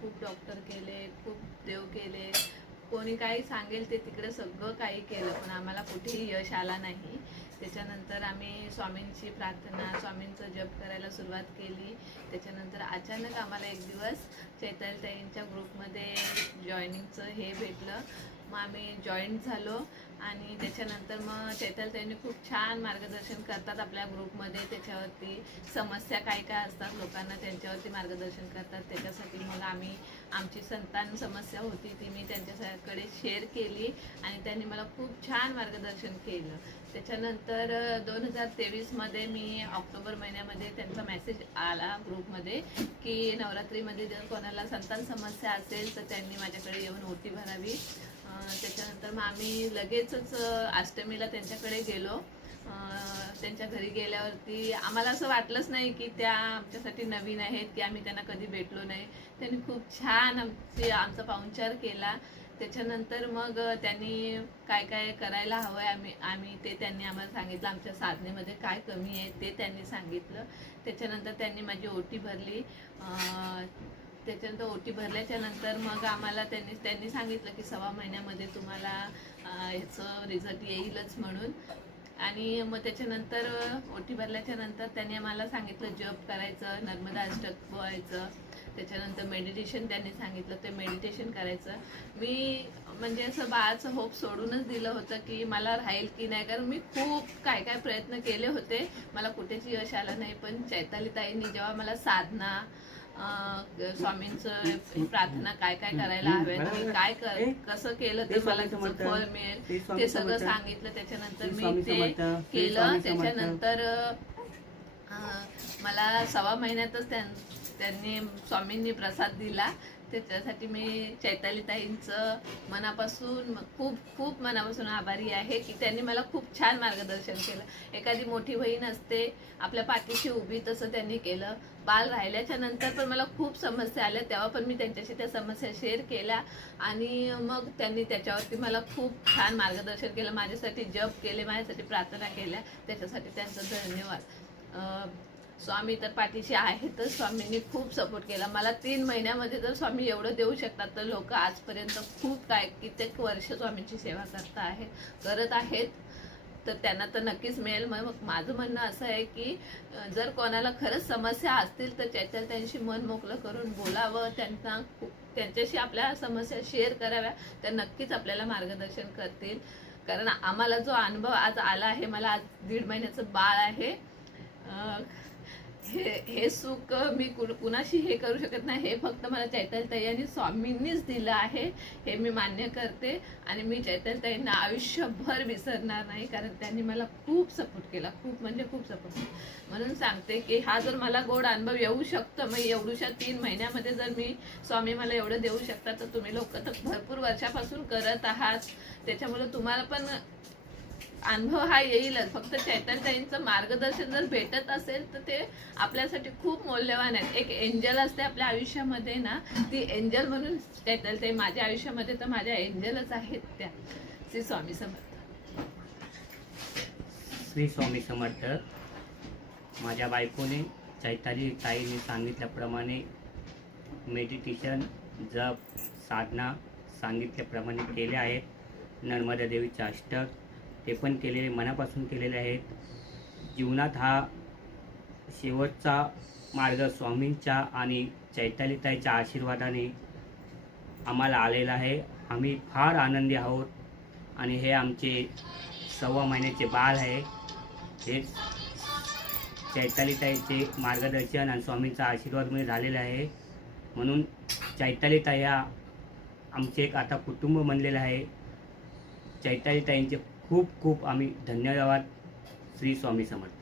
खूप डॉक्टर केले, खूप देव केले, कोणी काही सांगेल ते तिकडे सगळं काही केलं, पण आम्हाला कुठेही यश आला नाही. त्याच्यानंतर आम्ही स्वामींची प्रार्थना, स्वामींचं जप करायला सुरुवात केली. त्याच्यानंतर अचानक आम्हाला एक दिवस चैतालीताईंच्या ग्रुपमध्ये जॉईनिंगचं हे भेटलं. मग आम्ही जॉईन झालो आणि त्याच्यानंतर मग चैतालीताईंनी खूप छान मार्गदर्शन करतात आपल्या ग्रुपमध्ये. त्याच्यावरती समस्या काय काय असतात लोकांना त्यांच्यावरती मार्गदर्शन करतात. त्याच्यासाठी मग आम्ही आमची संतान समस्या होती ती मी त्यांच्याकडे शेअर केली आणि त्यांनी मला खूप छान मार्गदर्शन केलं. त्याच्यानंतर 2023मध्ये मी ऑक्टोबर महिन्यामध्ये त्यांचा मेसेज आला ग्रुपमध्ये की नवरात्रीमध्ये जर कोणाला संतान समस्या असेल तर त्यांनी माझ्याकडे येऊन ओटी भरावी. त्याच्यानंतर मग आम्ही लगेचच अष्टमीला त्यांच्याकडे गेलो. त्यांच्या घरी गेल्यावरती आम्हाला असं वाटलंच नाही की त्या आमच्यासाठी नवीन आहेत की आम्ही त्यांना कधी भेटलो नाही. त्यांनी खूप छान आमचा पाहुणचार केला. त्याच्यानंतर मग त्यांनी काय काय करायला हवं आहे आम्ही ते त्यांनी आम्हाला सांगितलं. आमच्या साधनेमध्ये काय कमी आहे ते त्यांनी सांगितलं. त्याच्यानंतर त्यांनी माझी ओटी भरली. त्याच्यानंतर ओटी भरल्याच्या नंतर मग आम्हाला त्यांनी सांगितलं की 6 महिन्यामध्ये तुम्हाला ह्याचं रिझल्ट येईलच म्हणून. आणि मग त्याच्यानंतर ओटी भरल्याच्या नंतर त्यांनी आम्हाला सांगितलं जप करायचं, नर्मदा अष्टक बोलायचं. त्याच्यानंतर मेडिटेशन त्यांनी सांगितलं, ते मेडिटेशन करायचं. मी म्हणजे असं बाळाचं होप सोडूनच दिलं होतं की मला राहील की नाही, कारण मी खूप काय काय प्रयत्न केले होते, मला कुठेच यश आलं नाही. पण चैतालीताईंनी जेव्हा मला साधना, स्वामींचं प्रार्थना काय काय करायला हव्या, तुम्ही काय कसं केलं तर मला त्याचं फळ मिळेल ते सगळं सांगितलं. त्याच्यानंतर मी ते केलं. त्याच्यानंतर मला 6 महिन्यातच त्यांनी स्वामींनी प्रसाद दिला. त्याच्यासाठी मी चैतालीताईंचं मनापासून खूप मनापासून आभारी आहे की त्यांनी मला खूप छान मार्गदर्शन केलं. एखादी मोठी बहीण असते आपल्या पाठीशी उभी, तसं त्यांनी केलं. बाल राहिल्याच्या नंतर पण मला खूप समस्या आल्या, तेव्हा पण मी त्यांच्याशी त्या समस्या शेअर केल्या आणि मग त्यांनी त्याच्यावरती मला खूप छान मार्गदर्शन केलं, माझ्यासाठी जप केले, माझ्यासाठी प्रार्थना केल्या. त्याच्यासाठी त्यांचं धन्यवाद. स्वामी तर पाठीशी आहेतच. स्वामींनी खूप सपोर्ट केला मला. 3 महिन्यामध्ये जर स्वामी एवढं देऊ शकतात तर लोक आजपर्यंत खूप कित्येक वर्ष स्वामींची सेवा करत आहेत, तर त्यांना तर नक्कीच मिळेल. मग माझं म्हणणं असं आहे की जर कोणाला खरंच समस्या असतील तर त्यांची मन मोकळं करून बोलावं, त्यांच्याशी आपल्या समस्या शेअर कराव्या, त्या नक्कीच आपल्याला मार्गदर्शन करतील. कारण आम्हाला जो अनुभव आज आला आहे, मला आज 1.5 महिन्याचं बाळ आहे, हे सुख मी कुणाशी हे करू शकत नाही. हे फक्त मला चैतालीताई आणि स्वामींनीच दिलं आहे, हे मी मान्य करते. आणि मी चैतालीताईंना आयुष्यभर विसरणार नाही, कारण त्यांनी मला खूप सपोर्ट केला, खूप म्हणजे खूप सपोर्ट केला. म्हणून सांगते की हा जर मला गोड अनुभव येऊ शकतो, मग एवढ्याशा 3 महिन्यामध्ये जर स्वामी मला एवढं देऊ शकतात, तर तुम्ही लोक तर भरपूर वर्षापासून करत आहात. त्याच्यामुळे तुम्हाला पण अनुभव हा येईलच. फक्त चैतालीताईंचं मार्गदर्शन जर भेटत असेल तर ते आपल्यासाठी खूप मौल्यवान आहे. एक एंजल असते आपल्या आयुष्यामध्ये ना, ती एंजल म्हणून चैतालीताई माझ्या आयुष्यामध्ये तर माझ्या एंजलच आहेत त्या. श्री स्वामी समर्थ. श्री स्वामी समर्थ. माझ्या बायकोने चैतालीताईंनी सांगितल्याप्रमाणे मेडिटेशन, जप, साधना सांगितल्याप्रमाणे केले आहेत. नर्मदा देवीचे अष्टक ते पण केलेले, मनापासून केलेले आहेत. जीवनात हा शेवटचा मार्ग स्वामींच्या आणि चैतालीताईच्या आशीर्वादाने आम्हाला आलेला आहे. आम्ही फार आनंदी आहोत आणि हे आमचे 6 महिन्याचे बाळ आहे. हे चैतालीताईचे मार्गदर्शन आणि स्वामींचा आशीर्वादमुळे झालेलं आहे. म्हणून चैतालीताई हा आमचे एक आता कुटुंब बनलेलं आहे. चैतालीताईंचे खूप खूप आम्ही धन्यवाद. श्री स्वामी समर्थ.